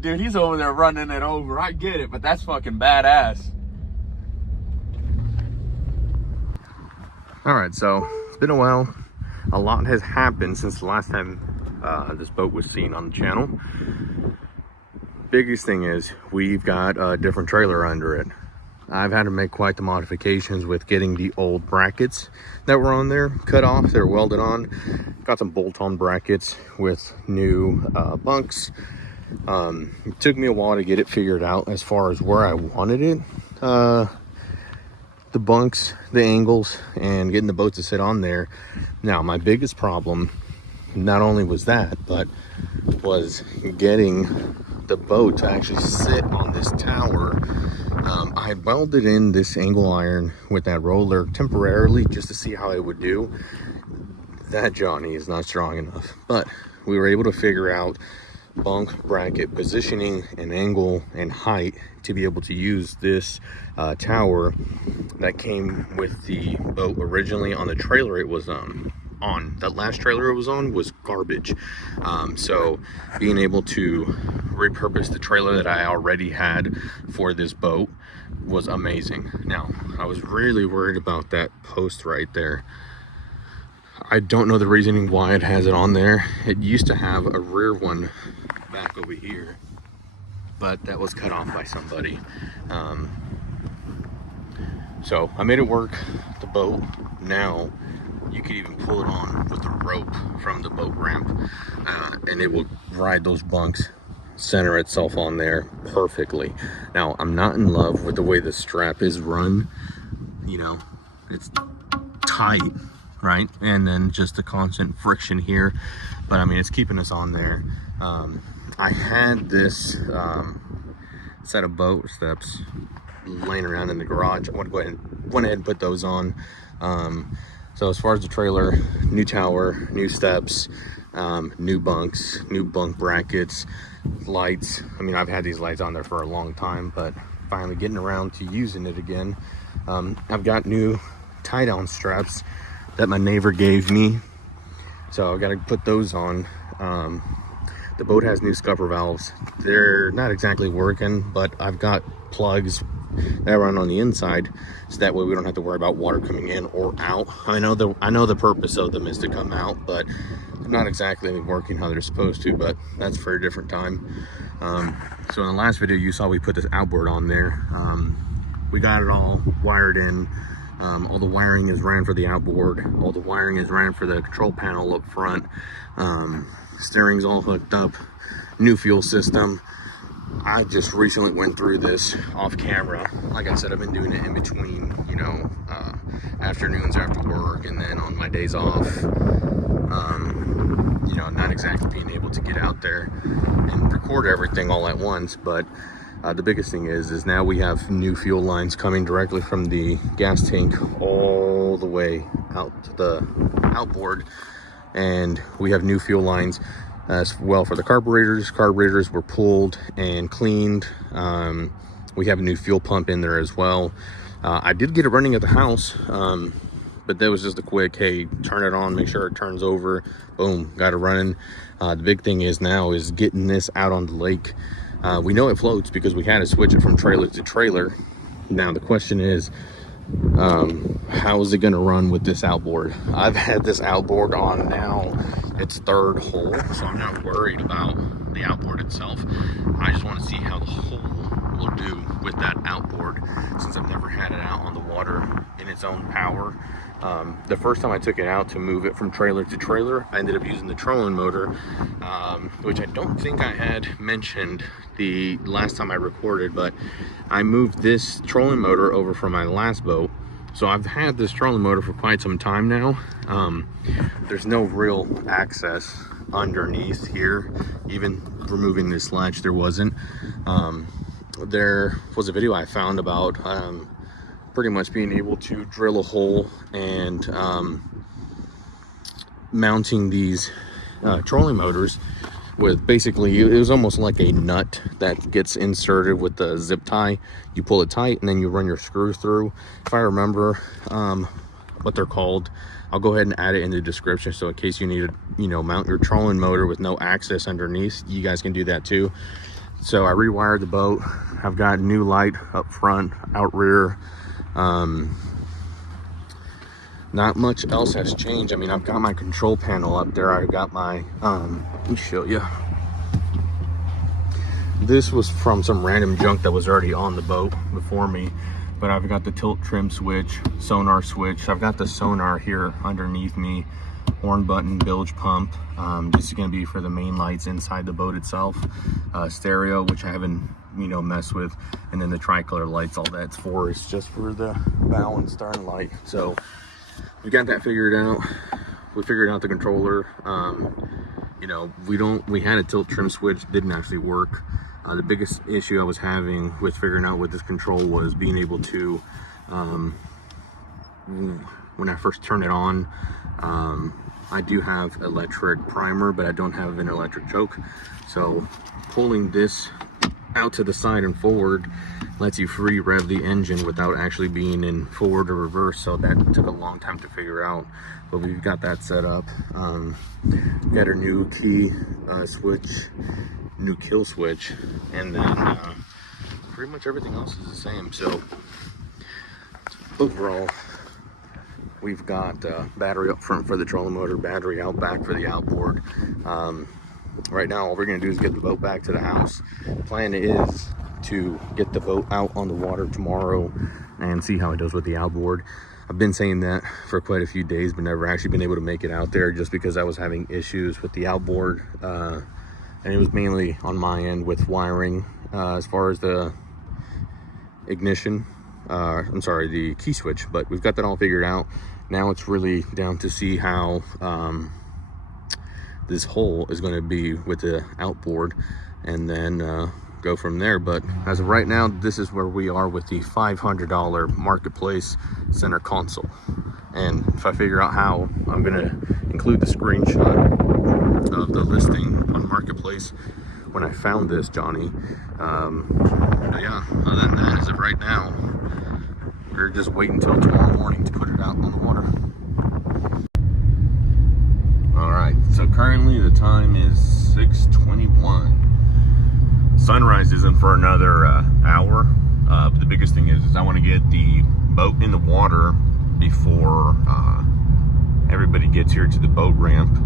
Dude, he's over there running it over. I get it, but that's fucking badass. All right, so it's been a while. A lot has happened since the last time this boat was seen on the channel. Biggest thing is we've got a different trailer under it. I've had to make quite the modifications with getting the old brackets that were on there cut off. They're welded on. Got some bolt-on brackets with new bunks. It took me a while to get it figured out as far as where I wanted it. The bunks, the angles, and getting the boat to sit on there. Now, my biggest problem not only was that, but was getting the boat to actually sit on this tower. I had welded in this angle iron with that roller temporarily just to see how it would do. That Johnny is not strong enough, but we were able to figure out bunk bracket positioning and angle and height to be able to use this tower that came with the boat originally. On the trailer it was on. That last trailer it was on was garbage. So being able to repurpose the trailer that I already had for this boat was amazing. Now, I was really worried about that post right there. I don't know the reasoning why it has it on there. It used to have a rear one back over here, but that was cut off by somebody. So I made it work. The boat now, you could even pull it on with the rope from the boat ramp, and it will ride those bunks, center itself on there perfectly. Now, I'm not in love with the way the strap is run. You know, it's tight, right? And then just the constant friction here, but I mean, it's keeping us on there. I had this set of boat steps laying around in the garage. I want to go ahead and put those on. So as far as the trailer, new tower, new steps, new bunks, new bunk brackets, lights. I mean, I've had these lights on there for a long time, but finally getting around to using it again. I've got new tie-down straps that my neighbor gave me, so I've got to put those on. The boat has new scupper valves. They're not exactly working, but I've got plugs that run on the inside, so that way we don't have to worry about water coming in or out. I know the purpose of them is to come out, but they're not exactly working how they're supposed to, but that's for a different time. So in the last video you saw we put this outboard on there. We got it all wired in. All the wiring is ran for the outboard. All the wiring is ran for the control panel up front. Steering's all hooked up. New fuel system. I just recently went through this off camera. Like I said, I've been doing it in between, you know, afternoons after work and then on my days off. You know, not exactly being able to get out there and record everything all at once, but the biggest thing is now we have new fuel lines coming directly from the gas tank all the way out to the outboard, and we have new fuel lines as well for the carburetors. Carburetors were pulled and cleaned. We have a new fuel pump in there as well. I did get it running at the house, but that was just a quick, hey, turn it on, make sure it turns over, boom, got it running. The big thing is now is getting this out on the lake. We know it floats because we had to switch it from trailer to trailer. Now the question is, how is it going to run with this outboard? I've had this outboard on now its third hole, so I'm not worried about the outboard itself. I just want to see how the hole will do with that outboard, since I've never had it out on the water in its own power. The first time I took it out to move it from trailer to trailer, I ended up using the trolling motor, which I don't think I had mentioned the last time I recorded, but I moved this trolling motor over from my last boat. So I've had this trolling motor for quite some time now. There's no real access underneath here. Even removing this latch, there wasn't. There was a video I found about pretty much being able to drill a hole and mounting these trolling motors with basically, it was almost like a nut that gets inserted with the zip tie. You pull it tight and then you run your screws through. If I remember what they're called, I'll go ahead and add it in the description, so in case you need to, you know, mount your trolling motor with no access underneath, you guys can do that too. So I rewired the boat. I've got new light up front, out rear. Not much else has changed. I mean, I've got my control panel up there. I've got my, let me show you. This was from some random junk that was already on the boat before me, but I've got the tilt trim switch, sonar switch. I've got the sonar here underneath me, horn button, bilge pump. This is going to be for the main lights inside the boat itself. Stereo, which I haven't, you know, messed with, and then the tricolor lights. All that's for is just for the bow and stern light. So we got that figured out. We figured out the controller. You know, we had a tilt trim switch, didn't actually work. The biggest issue I was having with figuring out what this control was being able to, when I first turn it on, I do have electric primer, but I don't have an electric choke. So pulling this out to the side and forward lets you free rev the engine without actually being in forward or reverse. So that took a long time to figure out, but we've got that set up. Got our new key switch, new kill switch, and then pretty much everything else is the same. So overall, we've got battery up front for the trolling motor, battery out back for the outboard. Right now, all we're gonna do is get the boat back to the house. Plan is to get the boat out on the water tomorrow and see how it does with the outboard. I've been saying that for quite a few days, but never actually been able to make it out there just because I was having issues with the outboard. And it was mainly on my end with wiring as far as the ignition. I'm sorry, the key switch, but we've got that all figured out. Now it's really down to see how this hole is going to be with the outboard, and then go from there. But as of right now, this is where we are with the $500 marketplace center console. And if I figure out how, I'm going to include the screenshot of the listing on marketplace when I found this, Johnny. But yeah, other than that, as of right now, we're just waiting until tomorrow morning to put it out on the water. All right, so currently the time is 6:21. Sunrise isn't for another hour. But the biggest thing is I want to get the boat in the water before everybody gets here to the boat ramp.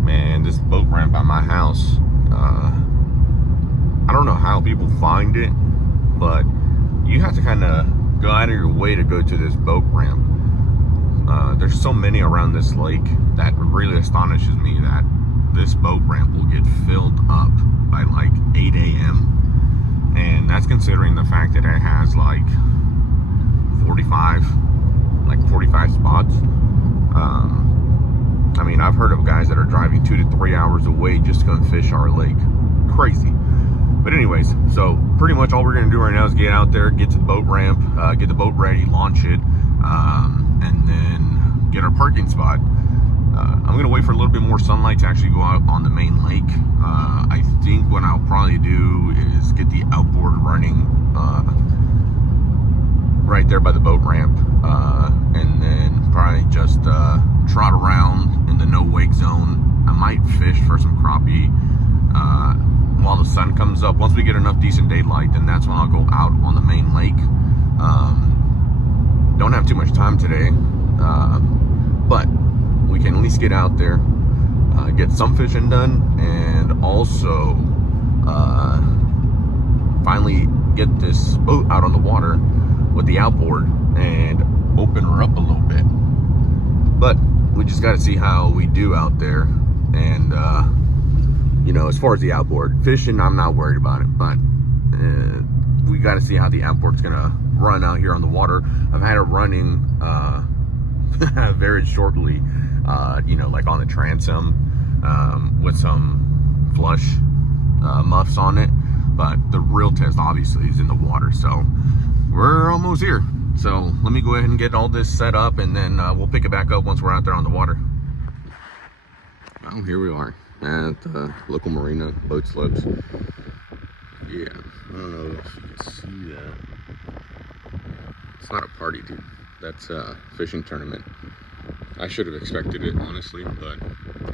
Man, this boat ramp by my house, I don't know how people find it, but you have to kind of go out of your way to go to this boat ramp. There's so many around this lake that really astonishes me that this boat ramp will get filled up by like 8 a.m. And that's considering the fact that it has like 45 spots. I mean, I've heard of guys that are driving 2 to 3 hours away just to go and fish our lake. Crazy. But anyways, so pretty much all we're gonna do right now is get out there, get to the boat ramp, get the boat ready, launch it, and then get our parking spot. I'm gonna wait for a little bit more sunlight to actually go out on the main lake. I think what I'll probably do is get the outboard running right there by the boat ramp, and then probably just trot around in the no wake zone. I might fish for some crappie while the sun comes up. Once we get enough decent daylight, then that's when I'll go out on the main lake. Don't have too much time today, but we can at least get out there, get some fishing done, and also finally get this boat out on the water with the outboard and open her up a little bit. But we just got to see how we do out there. And you know, as far as the outboard fishing, I'm not worried about it, but we got to see how the outboard's gonna run out here on the water. I've had it running very shortly, you know, like on the transom, with some flush muffs on it, but the real test obviously is in the water. So we're almost here. So let me go ahead and get all this set up, and then we'll pick it back up once we're out there on the water. Well, here we are at the local marina, boat slips. Yeah, I don't know if you can see that. It's not a party, dude. That's a fishing tournament. I should have expected it, honestly, but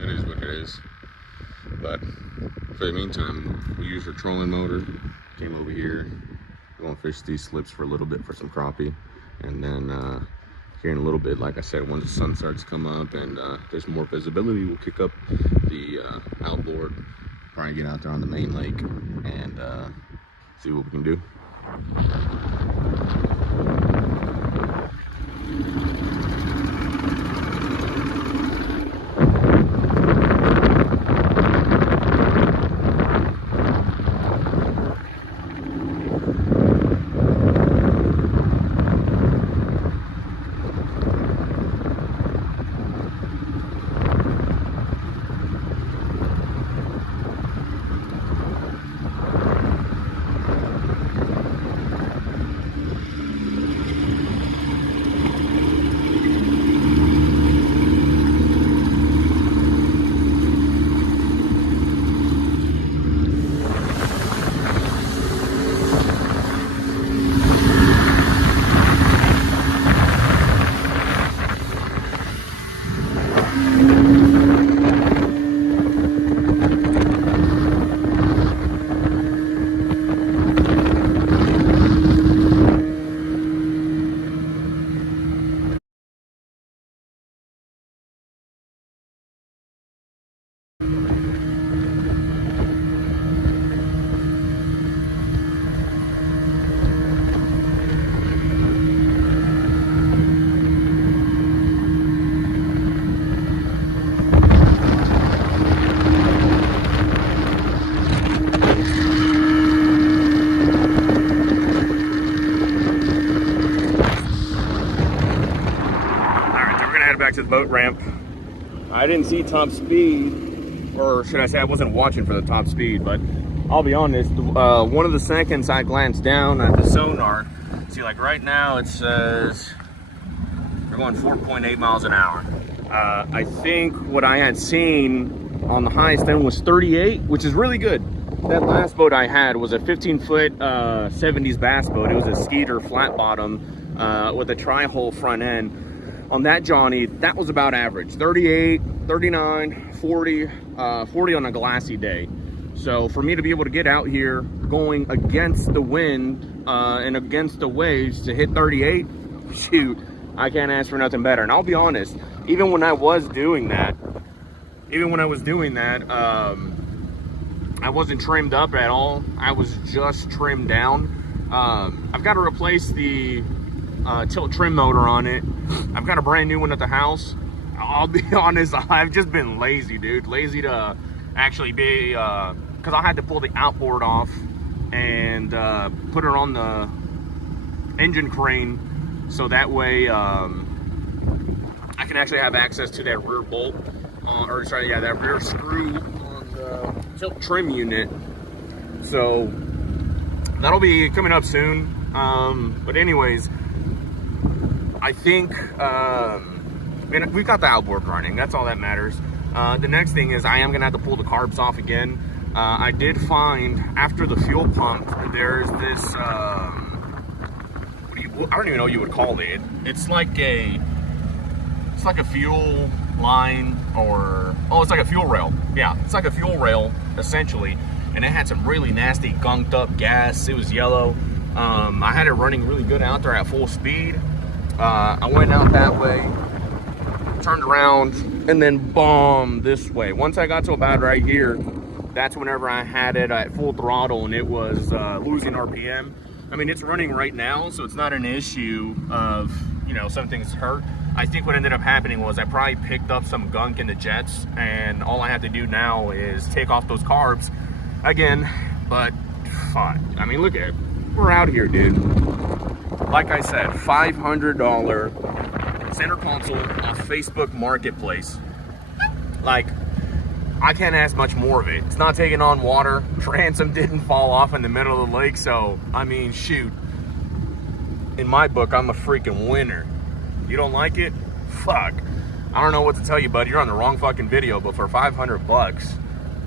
it is what it is. But For the meantime, we use our trolling motor. Came over here. We're gonna fish these slips for a little bit for some crappie, and then here in a little bit, like I said, once the sun starts to come up and there's more visibility, we'll kick up the outboard, probably get out there on the main lake and see what we can do. Back to the boat ramp. I didn't see top speed, or should I say I wasn't watching for the top speed, but I'll be honest, one of the seconds I glanced down at the sonar, see, like right now it says we're going 4.8 miles an hour. I think what I had seen on the highest end was 38, which is really good. That last boat I had was a 15-foot 70s bass boat. It was a Skeeter flat bottom with a tri-hole front end. On that Johnny, that was about average, 38, 39, 40, 40 on a glassy day. So for me to be able to get out here going against the wind and against the waves to hit 38, shoot, I can't ask for nothing better. And I'll be honest, even when I was doing that, I wasn't trimmed up at all. I was just trimmed down. I've got to replace the tilt trim motor on it. I've got a brand new one at the house. I'll be honest, I've just been lazy, dude. Lazy to actually be, because I had to pull the outboard off and put it on the engine crane, so that way I can actually have access to that rear bolt, or sorry, yeah, that rear screw on the tilt trim unit. So that'll be coming up soon. But anyways, I think we've got the outboard running. That's all that matters. The next thing is I am gonna have to pull the carbs off again. I did find after the fuel pump, there's this I don't even know what you would call it. It's like a fuel line, or it's like a fuel rail. Yeah, it's like a fuel rail essentially, and it had some really nasty gunked up gas. It was yellow. I had it running really good out there at full speed. I went out that way, turned around, and then bombed this way. Once I got to about right here, that's whenever I had it at full throttle and it was losing RPM. I mean, it's running right now, so it's not an issue of, you know, something's hurt. I think what ended up happening was I probably picked up some gunk in the jets, and all I have to do now is take off those carbs again. But fuck, I mean, look at it. We're out here, dude. Like I said, $500 center console off Facebook Marketplace. Like, I can't ask much more of it. It's not taking on water. Transom didn't fall off in the middle of the lake, so, I mean, shoot. In my book, I'm a freaking winner. You don't like it? Fuck. I don't know what to tell you, buddy. You're on the wrong fucking video, but for 500 bucks,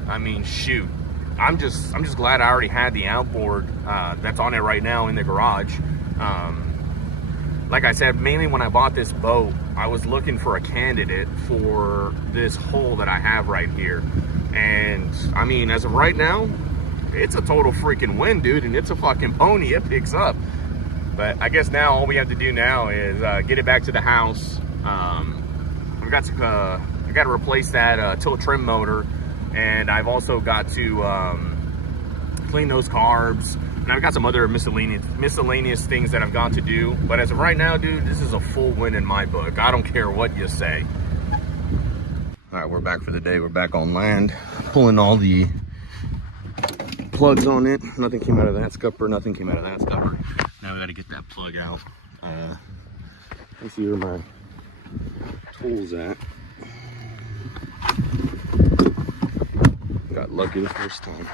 I mean, shoot. I'm just glad I already had the outboard that's on it right now in the garage. Like I said, mainly when I bought this boat, I was looking for a candidate for this hole that I have right here. And I mean, as of right now, it's a total freaking win, dude, and it's a fucking pony. It picks up. But I guess now all we have to do now is get it back to the house. I got to replace that tilt trim motor, and I've also got to clean those carbs, and I've got some other miscellaneous things that I've got to do. But as of right now, dude, this is a full win in my book. I don't care what you say. All right, we're back for the day. We're back on land, pulling all the plugs on it. Nothing came out of that scupper, nothing came out of that scupper. Now we got to get that plug out. Let's see where my tools at. Got lucky the first time.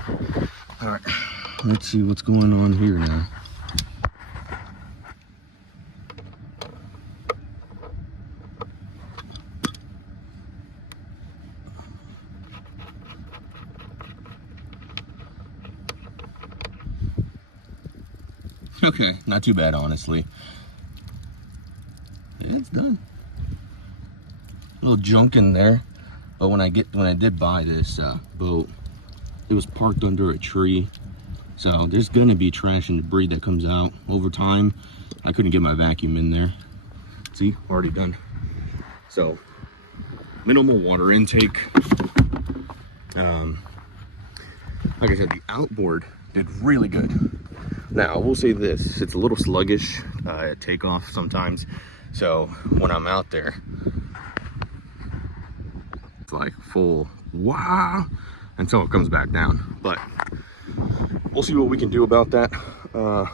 All right, let's see what's going on here now. Okay, not too bad, honestly. Yeah, it's done. A little junk in there, but when I did buy this boat, it was parked under a tree, so there's gonna be trash and debris that comes out over time. I couldn't get my vacuum in there. See, already done. So minimal water intake. Like I said, the Outboard did really good. Now, I will say this, it's a little sluggish at takeoff sometimes. So when I'm out there, it's like full wow until it comes back down. But we'll see what we can do about that. I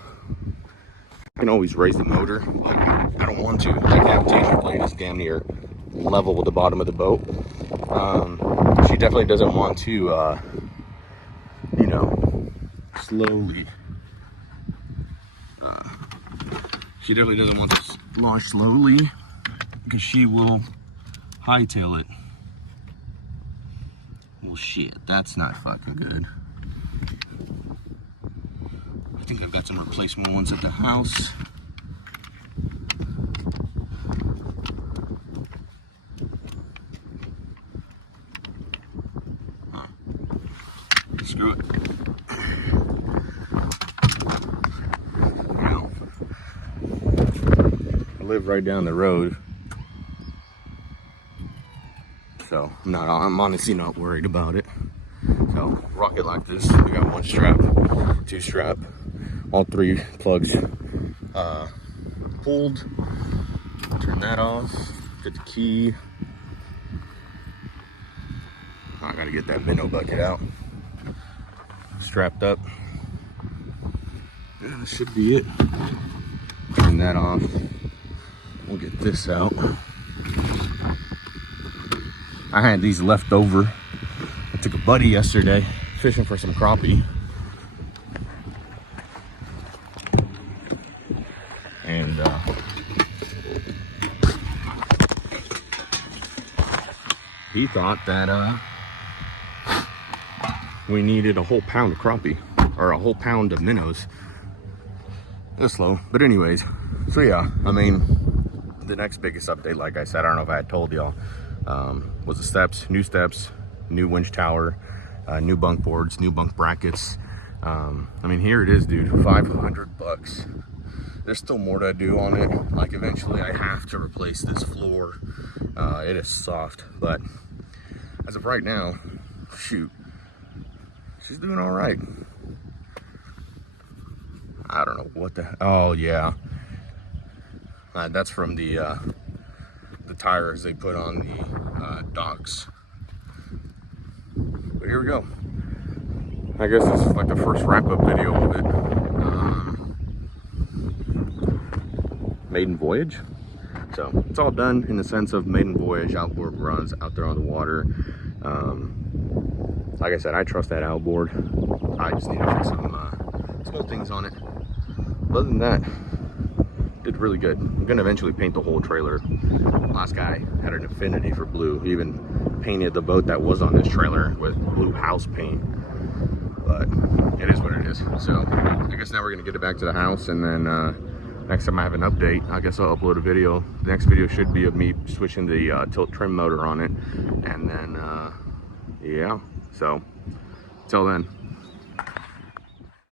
can always raise the motor, but I don't want to. That cavitation plate is damn near level with the bottom of the boat. She definitely doesn't want to, you know, slowly. She definitely doesn't want to launch slowly because she will hightail it. Well, shit, that's not fucking good. I think I've got some replacement ones at the house. Huh. Screw it. Live right down the road, so I'm honestly not worried about it. So rock it like this. We got one strap, two strap, all three plugs pulled. Turn that off, get the key. I gotta get that minnow bucket out, strapped up. Yeah, that should be it. Turn that off. We'll get this out. I had these left over. I took a buddy yesterday fishing for some crappie. And he thought that we needed a whole pound of crappie, or a whole pound of minnows. This slow, but anyways, so yeah, I mean, the next biggest update, like I said, I don't know if I had told y'all, was the steps, new winch tower, new bunk boards, new bunk brackets. I mean, here it is, dude, 500 bucks. There's still more to do on it. Like, eventually I have to replace this floor. It is soft, but as of right now, shoot, she's doing all right. I don't know what the, oh yeah. That's from the tires they put on the docks. But here we go. I guess this is like the first wrap-up video of it. Maiden voyage. So it's all done in the sense of maiden voyage, outboard runs out there on the water. Like I said, I trust that outboard. I just need to fix some small things on it. Other than that, did really good. I'm gonna eventually paint the whole trailer. Last guy had an affinity for blue. He even painted the boat that was on this trailer with blue house paint. But it is what it is. So I guess now we're gonna get it back to the house, and then next time I have an update, I guess I'll upload a video. The next video should be of me switching the tilt trim motor on it, and then yeah. So, till then.